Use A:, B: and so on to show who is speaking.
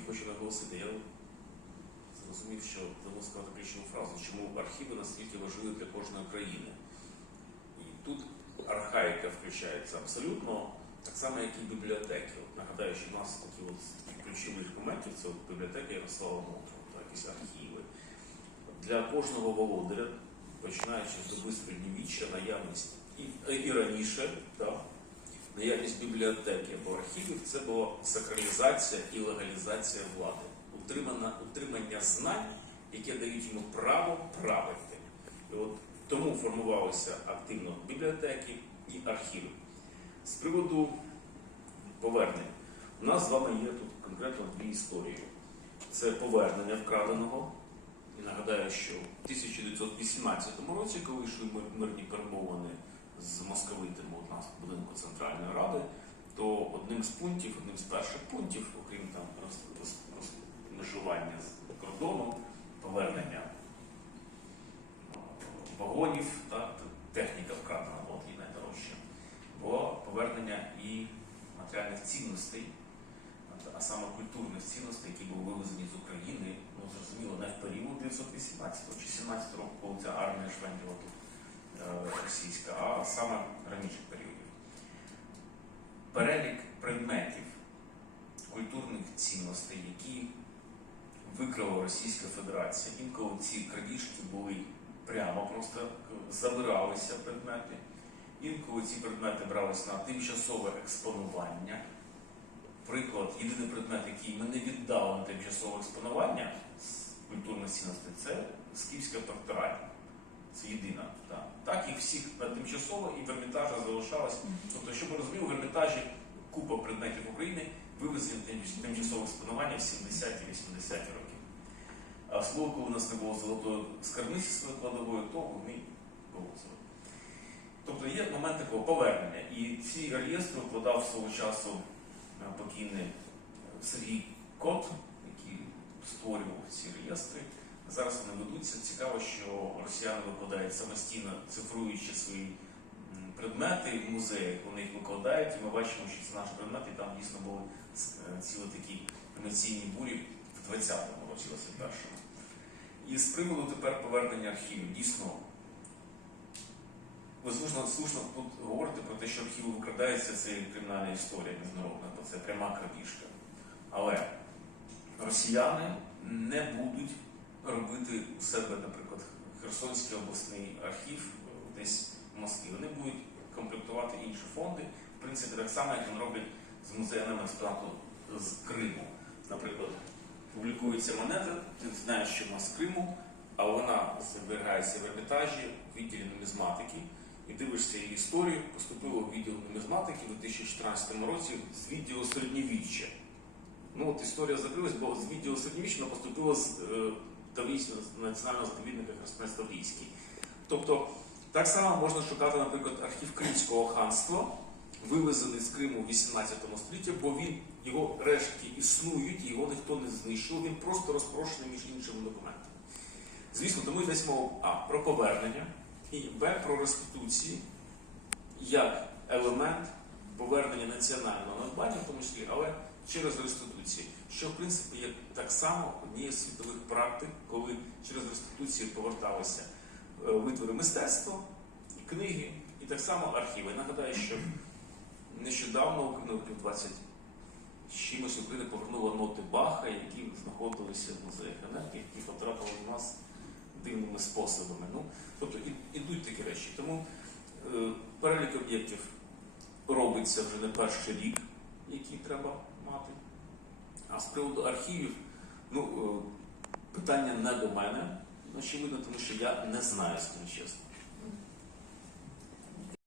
A: тільки хочу наголосити, я зрозумів, що треба сказати ключову фразу, чому архіви настільки важливі для кожної країни. І тут архаїка включається абсолютно так само, як і бібліотеки. От нагадаю, що в нас такі от таких ключових моментів це от бібліотека Ярослава Мудрого, так, якісь архіви. Для кожного володаря, починаючи з доби середньовіччя, наявність і, і раніше, так, наявність бібліотеки або архівів це була сакралізація і легалізація влади, утримання, утримання знань, які дають йому право правити. І от тому формувалися активно бібліотеки і архіви. З приводу повернень, у нас з вами є тут конкретно дві історії. Це повернення вкраденого. І нагадаю, що в 1918 році, коли йшли мирні перемовини з московитами у нас в будинку Центральної Ради, то одним з пунктів, одним з перших пунктів, окрім там роз- роз- розмежування з кордоном, повернення е, вагонів, так, техніка вкрадена була і найдорожча, було повернення і матеріальних цінностей, а саме культурних цінностей, які були вивезені з України, ну зрозуміло, не в період 918 чи 17 року, коли ця армія швенділа російська, а саме раніших періодів. Перелік предметів культурних цінностей, які викрила Російська Федерація. Інколи ці крадіжки були прямо просто забиралися предмети. Інколи ці предмети брались на тимчасове експонування. Приклад, єдиний предмет, який ми не віддали на тимчасове експонування з культурних цінностей, це скіфська пектораль. Це єдина. Так, так їх всіх тимчасово і в Ермітажі залишалось. Тобто, щоб ви розуміли, в Ермітажі купа предметів України вивезені тимчасове експонування в 70-ті 80-ті роки. А в слово, коли у нас не було золотої скарбниці своєї кладової, то вони вивозили. Тобто є момент такого повернення. І ці реєстри вкладав свого часу е, покійний е, Сергій Кот, який створював ці реєстри. Зараз вони ведуться. Цікаво, що росіяни викладають самостійно, цифруючи свої предмети в музеях, вони їх викладають, і ми бачимо, що це наші предмети, там дійсно були е, цілі такі емоційні бурі в 20-му році, 21-му. І з приводу тепер повернення архівів. Дійсно, ви слушно, слушно тут говорите про те, що архіви викрадаються, це кримінальна історія міжнародна, то це пряма крадіжка. Але росіяни не будуть робити у себе, наприклад, Херсонський обласний архів е, десь в Москві. Вони будуть комплектувати інші фонди, в принципі, так само, як вони роблять з музеями експонату з Криму. Наприклад, публікується монета, ти знаєш, що вона з Криму, а вона зберігається в Ермітажі, в відділі нумізматики, і дивишся її історію, поступило в відділ нумізматики у 2014 році з відділу середньовіччя. Ну от історія закрилась, бо з відділу середньовіччя вона поступила з Таврійського національного заповідника Хреснець Таврійський. Тобто так само можна шукати, наприклад, архів Кримського ханства, вивезений з Криму в 18 столітті, бо він його рештки існують, його ніхто не знищив, він просто розпрошений між іншими документами. Звісно, тому йдеться мова А про повернення і Б про реституції як елемент повернення національного надбання, в тому числі, але через реституції, що в принципі є так само однією з світових практик, коли через реституції поверталися е, витвори мистецтва, книги, і так само архіви. Нагадаю, що нещодавно років 20 з чимось Україна повернула ноти Баха, які знаходилися в музеях енергії, які потрапили в нас дивними способами. Ну, тобто ідуть такі речі. Тому е, перелік об'єктів робиться вже не перший рік, який треба мати. А з приводу архівів, ну, е, питання не до мене, очевидно, тому що я не знаю, скажу чесно.